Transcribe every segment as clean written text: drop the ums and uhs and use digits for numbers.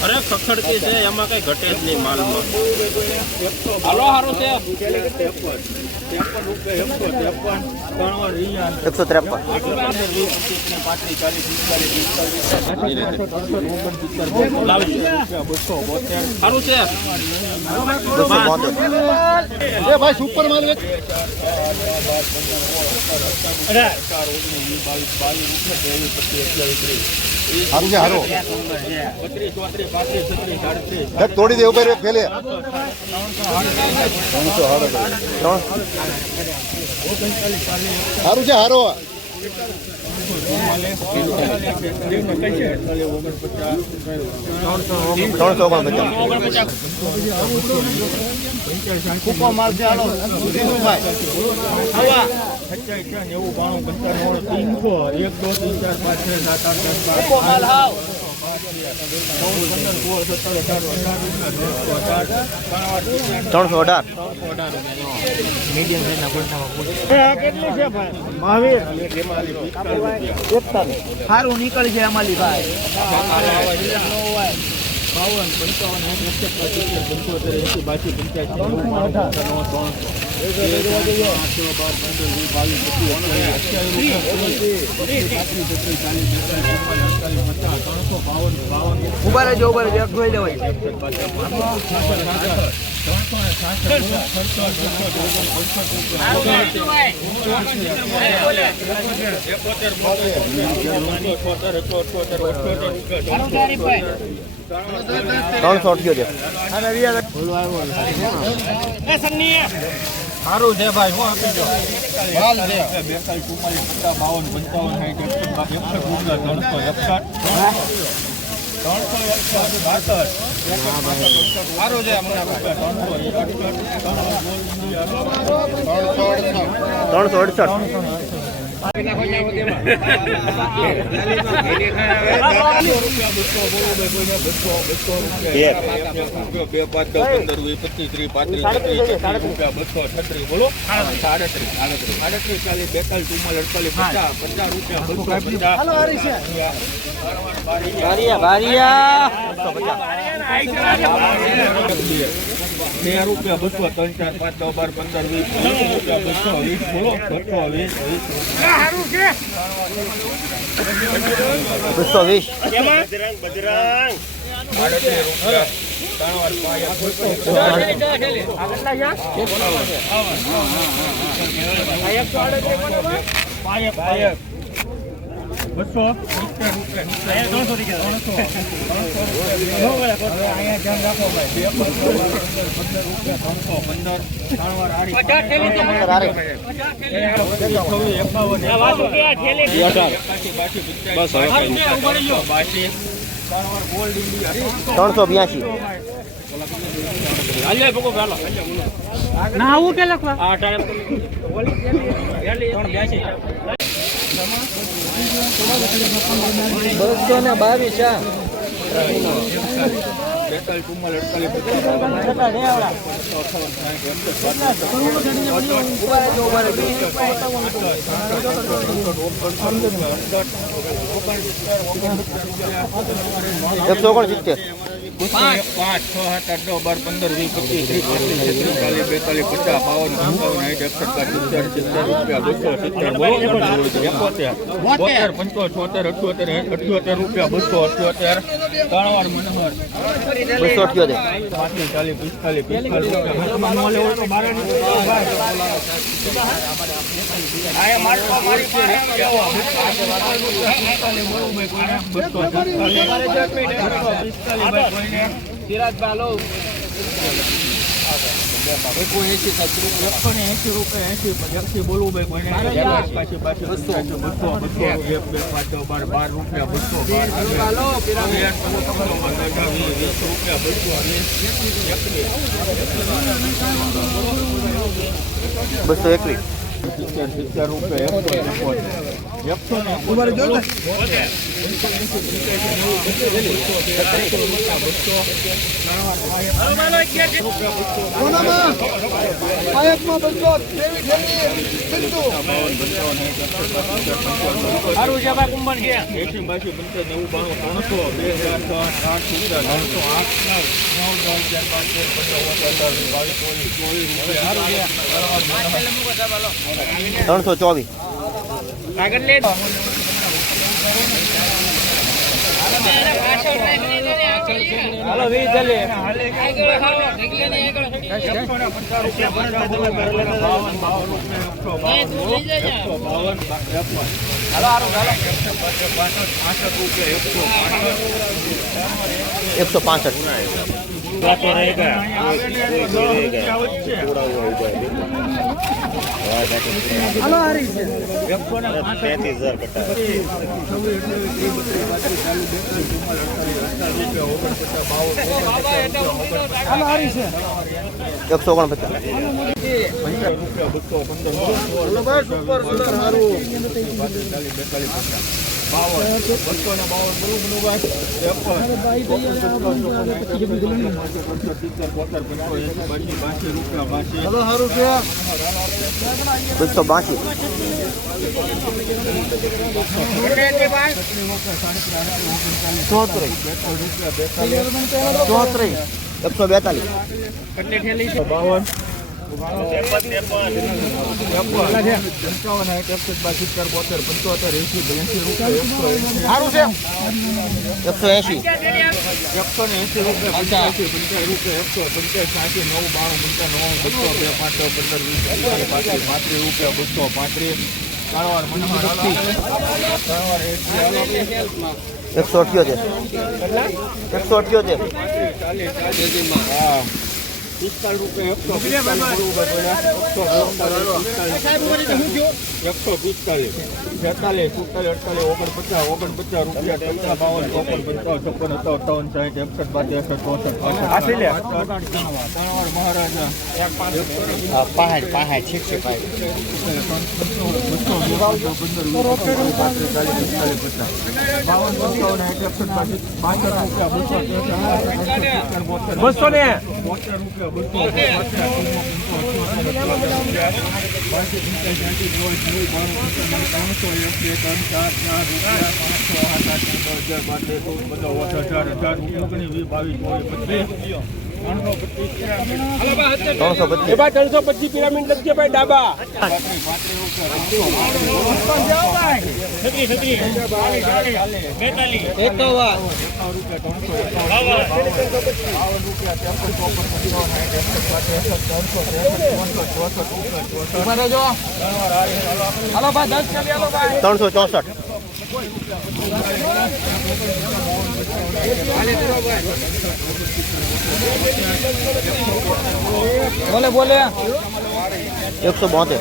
અરે ખખડતી છે એમાં કઈ ઘટે જ નહીં માલમાં. હાલો સારું છે 153. સારું છે ભાઈ સુપર માલ સારું છે હારો તોડી દે ઉપર પેલે સારું છે હારો સારું નીકળી છે અમારી ભાઈ. સારું છે ભાઈ હું આપી દો હાલ છે 382 ના આવું કે લખવા 80 રૂપિયા બોલવું ભાઈ ₹221 ₹70 રૂપિયા સારું છે ભાઈ કુંભણ છે 80 82 95 92 ₹324. આગળ લે હાલો 20 ચાલે ₹325 પિરામિડ લખજે ભાઈ ડાબા હાલો ભાઈ 10 ચાલી હાલો ભાઈ 364. બોલે બોલે 172.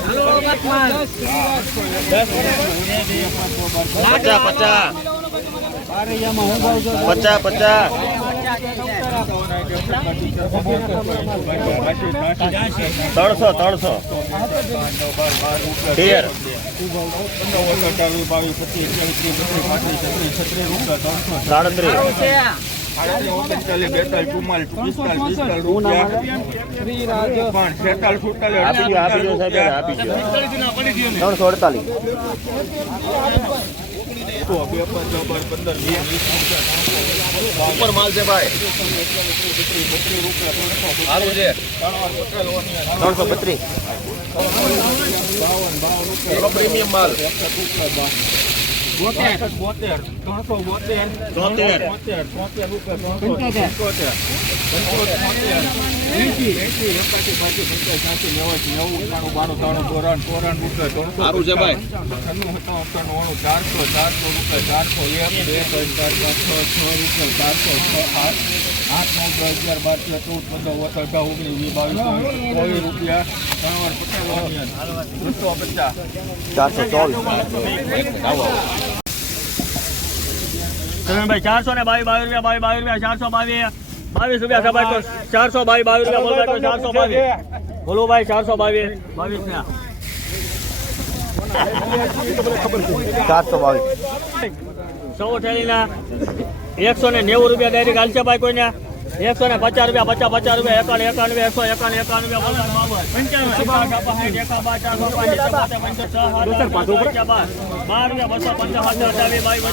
ઉપર માલ છે ભાઈ 332. પ્રીમિયમ માલ 400 ને 22 રૂપિયા 422 રૂપિયા સભાઈ તો 422 રૂપિયા બોલો ભાઈ 422 બોલો ભાઈ 422 22 ને 422 સૌ થેલીના 190 રૂપિયા ડાયરેક્ટ હાલશે ભાઈ કોઈને 150 રૂપિયા 50 રૂપિયા 91 275 ભાઈ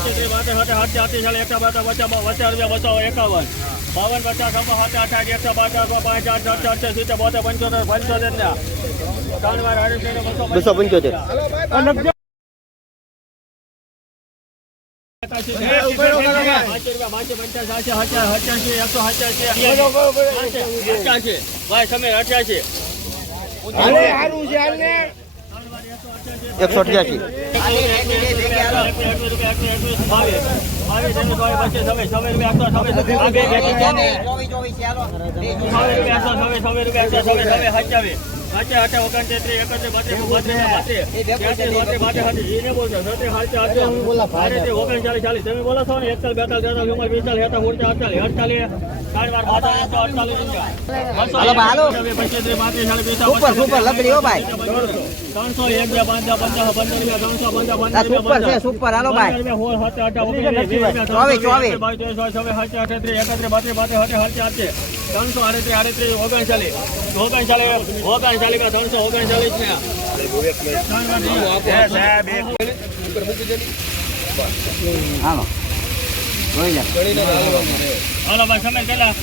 તમે 88 તમે બોલો છો ને હાલો ભાઈ સમય કેટલા